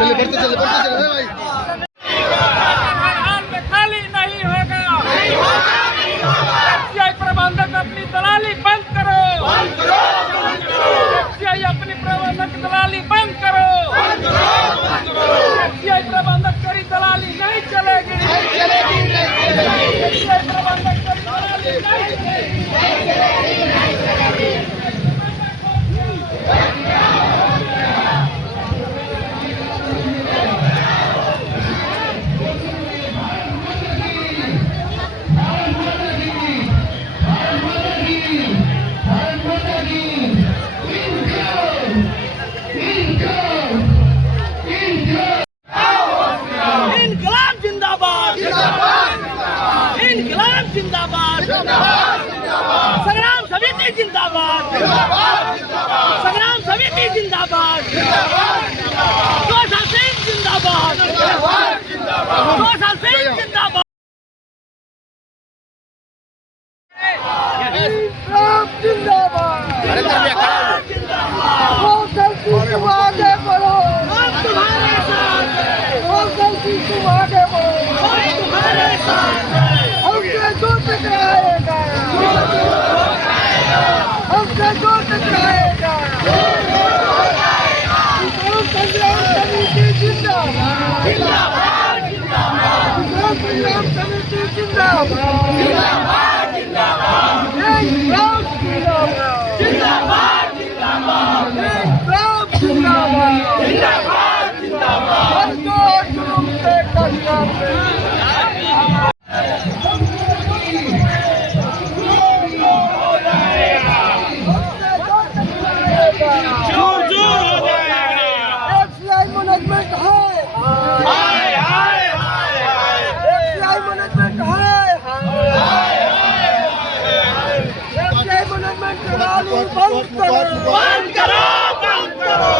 चले बढ़ते चले भाई। खाली नहीं होगा। एफसीआई प्रबंधक अपनी दलाली बंद करो। एफसीआई अपनी प्रबंधक दलाली बंद करो। एफसीआई प्रबंधक करी दलाली नहीं चलेगी। एफसीआई प्रबंधक करी दलाली नहीं चलेगी। जिंदाबाद, संग्राम समिति जिंदाबाद, संग्राम समिति जिंदाबाद, गोशाल सिंह जिंदाबाद, गोशाल सिंह जिंदाबाद। गोशाल सिंह तुम आगे बढ़ो, हम तुम्हारे साथ हैं। गोशाल सिंह तुम आगे बढ़ो, हम तुम्हारे साथ हैं। जो टकराएगा हमसे जो टकराएगा संग्राम समिति जिंदाबाद, संग्राम समिति जिंदाबाद, बंद करो, बंद करो।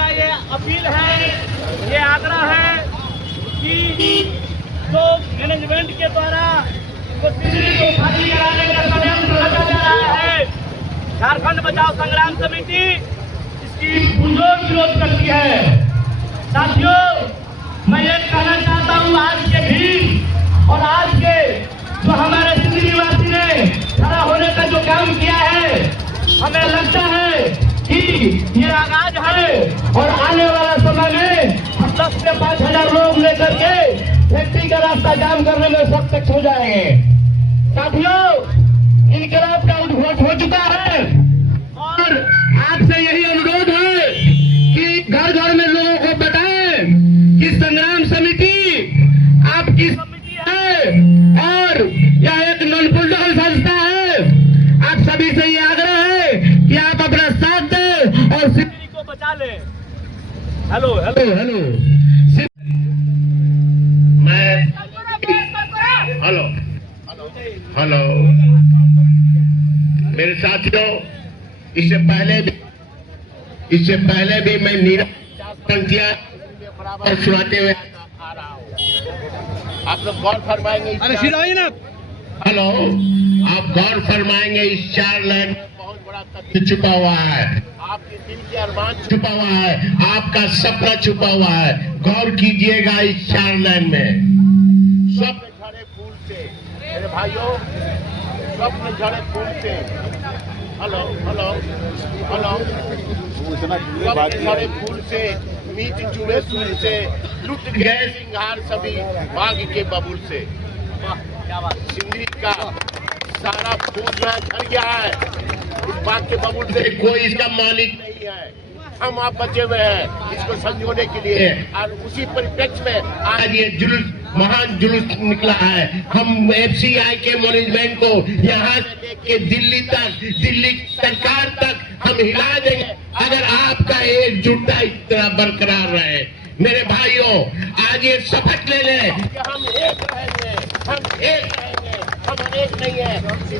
मेरा ये अपील है, ये आग्रह है कि जो मैनेजमेंट के द्वारा जो सिंदरी को खाली कराने का षड्यंत्र रचा जा रहा है, झारखंड बचाओ संग्राम समिति इसकी पुरजोर विरोध करती है। साथियों, मैं ये कहना चाहता हूँ, आज के भीड़ और आज के जो हमारे सिंदरी निवासी ने खड़ा होने का जो काम किया है, हमें लगता है कि ये आगाज है और आने वाला समय में 10 से 5,000 लोग लेकर के फैक्ट्री का रास्ता जाम करने में सक्षम हो जाएंगे। साथियों, इनकलाब का उद्घोष हो चुका है और आपसे यही अनुरोध है कि घर घर में लोगों को बताएं कि संग्राम समिति आपकी समिति है और यह एक नॉन पॉलिटिकल संस्था है। आप सभी से ये आग्रह है कि आप अपना साथ दें और सिंदरी को बचा लें। हेलो हेलो हेलो मैं हेलो हेलो मेरे साथियों, इससे पहले भी मैं नीरव बराबर सुनाते हुए आ रहा हूँ। आप लोग गौर फरमाएंगे, अरे सीधा आइए ना। हेलो, आप गौर फरमाएंगे, इस 4 लाइन में बहुत बड़ा तथ्य छुपा हुआ है। आपके दिल के अरमान छुपा हुआ है, आपका सपना छुपा हुआ है। गौर कीजिएगा इस 4 लाइन में। स्वप्न झड़े फूल से, मेरे भाइयों, स्वप्न झड़े फूल से। हेलो हेलो हेलो, स्वप्न झड़े फूल से, मीत चुड़े सूल से, लुट गए सिंगार सभी बाग के बबूल से। सिंदरी का सारा फूल जो है झड़ गया है, इस बाग के बबूल से कोई इसका मालिक नहीं है। हम आप बचे हुए हैं इसको संजोने के लिए, और उसी परिप्रेक्ष्य में आज ये जुलूस, महान जुलूस निकला है। हम एफसीआई के मैनेजमेंट को यहाँ से लेके दिल्ली तक, दिल्ली सरकार तक हम हिला देंगे अगर आपका एकजुटता इस तरह बरकरार रहे। मेरे भाइयों, आज ये शपथ ले लें कि हम एक रहेंगे, हम एक रहेंगे, हम अनेक नहीं है, सभी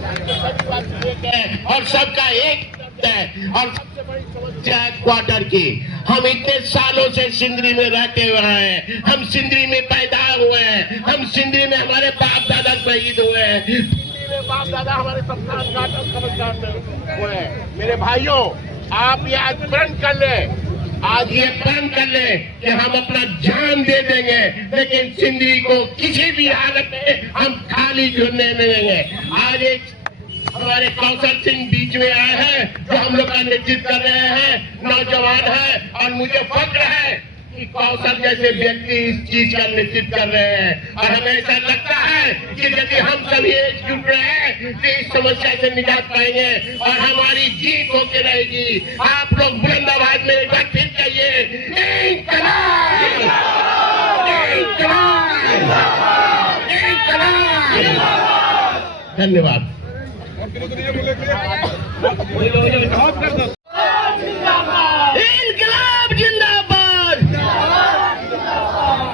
बात एक है और सबका एक है। और सबसे बड़ी समस्या है क्वार्टर की। हम इतने सालों से सिंदरी में रहते हुए हैं, हम सिंदरी में पैदा हुए हैं, हम सिंदरी में हमारे बाप दादा शहीद हुए हैं, सिंदरी में बाप दादा हमारे शमशान घाट और कब्रिस्तान में हुए हैं। मेरे भाइयों, आप ये आज प्रण कर ले, आज ये प्रण कर ले कि हम अपना जान दे देंगे, लेकिन सिंदरी को किसी भी हालत में हम खाली झुरने नहीं देंगे। आज एक हमारे कौशल सिंह बीच में आए हैं जो हम लोग का नेतृत्व कर रहे हैं, नौजवान है, और मुझे फक्र है कि कौशल जैसे व्यक्ति इस चीज का नेतृत्व कर रहे हैं। और हमें ऐसा लगता है कि यदि हम सभी एकजुट रहे तो इस समस्या से निजात पाएंगे और हमारी जीत होकर रहेगी। आप लोग बुलंद आवाज में एक बार फिर कहिए, इंकलाब! इंकलाब! इंकलाब! धन्यवाद। इंकलाब जिंदाबाद!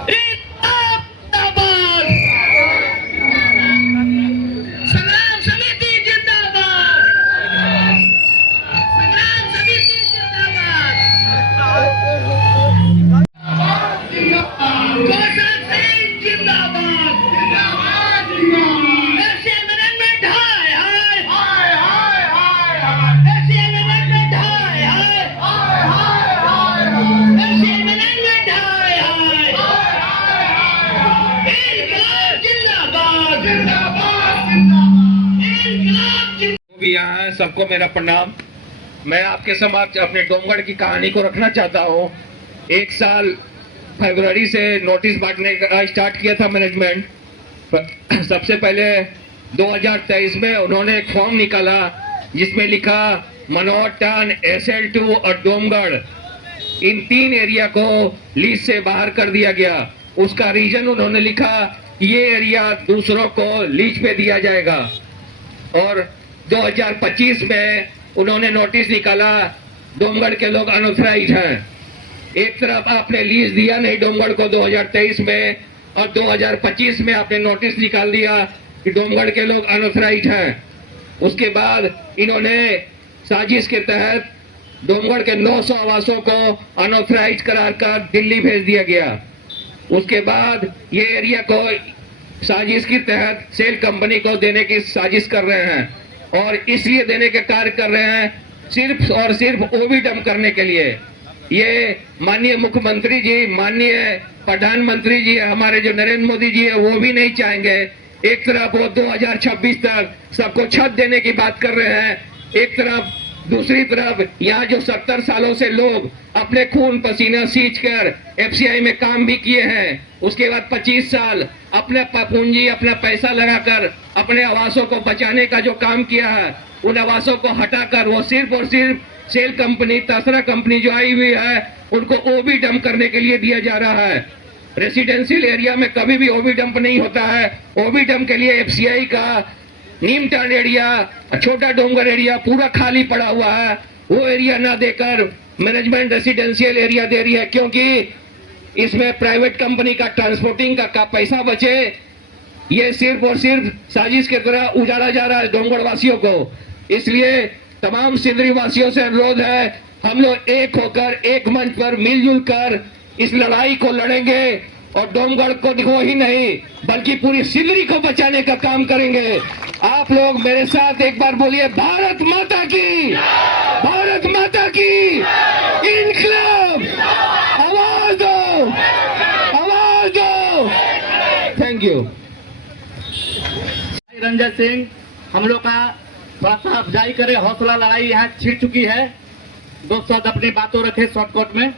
इंकलाब जिंदाबाद! संग्राम समिति जिंदाबाद! संग्राम समिति जिंदाबाद! कौशल सिंह जिंदाबाद! भी यहाँ है, सबको मेरा प्रणाम। मैं आपके समक्ष अपने डोमगढ़ की कहानी को रखना चाहता हूँ। 1 साल फरवरी से नोटिस बांटने का स्टार्ट किया था मैनेजमेंट। सबसे पहले 2023 में उन्होंने एक फॉर्म निकाला जिसमें लिखा मनोहर टन, SL2 और डोमगढ़, इन 3 एरिया को लीज से बाहर कर दिया गया। उसका रीजन उन्होंने लिखा ये एरिया दूसरों को लीज पे दिया जाएगा। और 2025 में उन्होंने नोटिस निकाला डोमगढ़ के लोग अनऑथराइज हैं। एक तरफ आपने लीज दिया नहीं डोमगढ़ को 2023 में, और 2025 में आपने नोटिस निकाल दिया कि डोमगढ़ के लोग अनऑथराइज हैं। उसके बाद इन्होंने साजिश के तहत डोमगढ़ के 900 आवासों को अनऑथराइज करार कर दिल्ली भेज दिया गया। उसके बाद ये एरिया को साजिश के तहत सेल कंपनी को देने की साजिश कर रहे हैं और इसलिए देने के कार्य कर रहे हैं सिर्फ और सिर्फ ओबी डंप करने के लिए। ये माननीय मुख्यमंत्री जी, माननीय प्रधानमंत्री जी, हमारे जो नरेंद्र मोदी जी है वो भी नहीं चाहेंगे। एक तरफ वो 2026 तक सबको छत देने की बात कर रहे हैं, एक तरफ दूसरी तरफ यहाँ जो 70 सालों से लोग अपने खून पसीना सींच कर एफसीआई में काम भी किए हैं, उसके बाद 25 साल अपने पूंजी अपना पैसा लगाकर अपने आवासों को बचाने का जो काम किया है, उन आवासों को हटाकर वो सिर्फ और सिर्फ सेल कंपनी, तीसरा कंपनी जो आई हुई है उनको ओबी डंप करने के लिए दिया जा रहा है। रेसिडेंशियल एरिया में कभी भी ओबी डंप नहीं होता है। ओबी डंप के लिए एफसीआई का नीमटांड एरिया, छोटा डोंगर एरिया पूरा खाली पड़ा हुआ है, वो एरिया ना देकर मैनेजमेंट रेसिडेंशियल एरिया दे रही है, क्योंकि इसमें प्राइवेट कंपनी का ट्रांसपोर्टिंग का पैसा बचे। ये सिर्फ और सिर्फ साजिश की तरह उजाड़ा जा रहा है डोंगढ़ वासियों को। इसलिए तमाम सिंदरी वासियों से अनुरोध है, हम लोग एक होकर एक मंच पर मिलजुल कर इस लड़ाई को लड़ेंगे और डोमगढ़ को ही नहीं बल्कि पूरी सिंदरी को बचाने का काम करेंगे। आप लोग मेरे साथ एक बार बोलिए, भारत माता की, भारत माता की इनकलाब, आवाज दो, आवाज दो। Thank you. रंजन सिंह, हम लोग का थोड़ा सा अफजाई करे, हौसला लड़ाई यहाँ छिड़ चुकी है। 2 शब्द अपनी बातों रखे शॉर्टकट में।